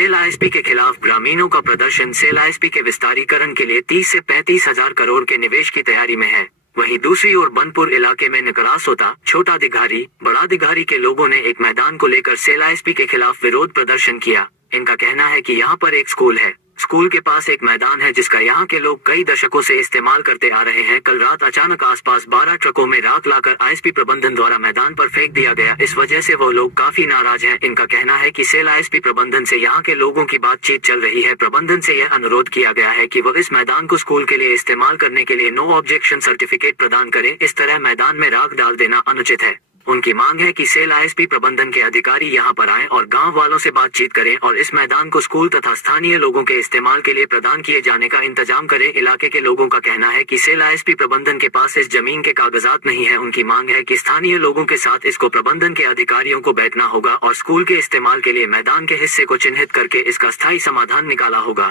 Cell ISP के खिलाफ ग्रामीणों का प्रदर्शन। सेल आईएसपी के विस्तारीकरण के लिए 30 से 35 हजार करोड़ के निवेश की तैयारी में है। वहीं दूसरी ओर बनपुर इलाके में नकरासोता, छोटा दिघारी, बड़ा दिघारी के लोगों ने एक मैदान को लेकर सेल आईएसपी के खिलाफ विरोध प्रदर्शन किया। इनका कहना है कि यहाँ पर एक स्कूल है, स्कूल के पास एक मैदान है जिसका यहाँ के लोग कई दशकों से इस्तेमाल करते आ रहे हैं। कल रात अचानक आसपास 12 ट्रकों में राख लाकर आईएसपी प्रबंधन द्वारा मैदान पर फेंक दिया गया। इस वजह से वो लोग काफी नाराज हैं। इनका कहना है कि सेल आईएसपी प्रबंधन से यहाँ के लोगों की बातचीत चल रही है। प्रबंधन से यह अनुरोध किया गया है कि वो इस मैदान को स्कूल के लिए इस्तेमाल करने के लिए नो ऑब्जेक्शन सर्टिफिकेट प्रदान करे। इस तरह मैदान में राख डाल देना अनुचित है। उनकी मांग है कि सेल आईएसपी प्रबंधन के अधिकारी यहां पर आएं और गांव वालों से बातचीत करें और इस मैदान को स्कूल तथा स्थानीय लोगों के इस्तेमाल के लिए प्रदान किए जाने का इंतजाम करें। इलाके के लोगों का कहना है कि सेल आईएसपी प्रबंधन के पास इस जमीन के कागजात नहीं है। उनकी मांग है कि स्थानीय लोगों के साथ इसको प्रबंधन के अधिकारियों को बैठना होगा और स्कूल के इस्तेमाल के लिए मैदान के हिस्से को चिन्हित करके इसका स्थायी समाधान निकाला होगा।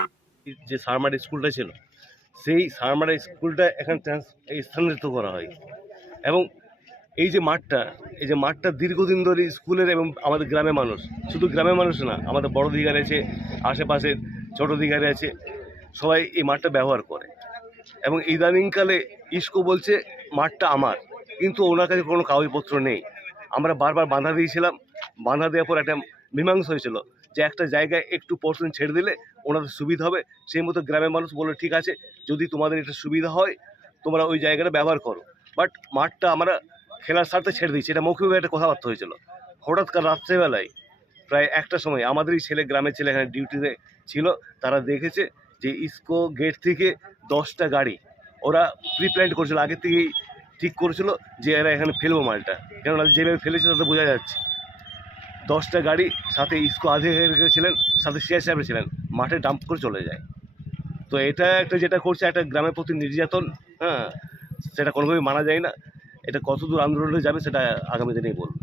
যে সারমারি স্কুলটা ছিল সেই সারমারি স্কুলটা এখানে স্থানান্তরিত করা হয় এবং এই যে মাঠটা দীর্ঘদিন ধরে স্কুলের এবং আমাদের গ্রামের মানুষ, শুধু গ্রামের মানুষ না, আমাদের বড় দিঘারে আছে, আশেপাশে ছোটো দিঘারে আছে, সবাই এই মাঠটা ব্যবহার করে এবং ইদানিংকালে ইস্কো বলছে মাঠটা আমার, কিন্তু ওনার কাছে কোনো কাগজপত্র নেই। আমরা বারবার বাধা দিয়েছিলাম, বাধা দেওয়ার পর একটা মীমাংসা হয়েছিল যে একটা জায়গায় একটু পোর্শন ছেড়ে দিলে ওনাদের সুবিধা হবে। সেই মতো গ্রামের মানুষ বললো ঠিক আছে, যদি তোমাদের এটা সুবিধা হয় তোমরা ওই জায়গাটা ব্যবহার করো। বাট মাঠটা আমরা খেলার স্বার্থে ছেড়ে দিয়েছি, এটা মৌখিকভাবে একটা কথাবার্তা হয়েছিল। হঠাৎ কাল রাত্রেবেলায় প্রায় একটার সময় আমাদেরই ছেলে, গ্রামের ছেলে এখানে ডিউটিতে ছিল, তারা দেখেছে যে ইস্কো গেট থেকে 10টা গাড়ি ওরা প্রিপ্ল্যান্ড করেছিল, আগে থেকেই ঠিক করেছিল যে এরা এখানে ফেলবো মালটা, কেননা যেভাবে ফেলেছে তাতে বোঝা যাচ্ছে। 10টা গাড়ি সাথে ইস্কো আধিকারিক ছিলেন, সাথে সিআই সাহেব ছিলেন, মাঠে ডাম্প করে চলে যায়। তো এটা একটা যেটা করছে একটা গ্রামের প্রতি নির্যাতন, সেটা কোনোভাবেই মানা যায় না। এটা কতদূর আন্দোলনে যাবে সেটা আগামী দিনেই বলব।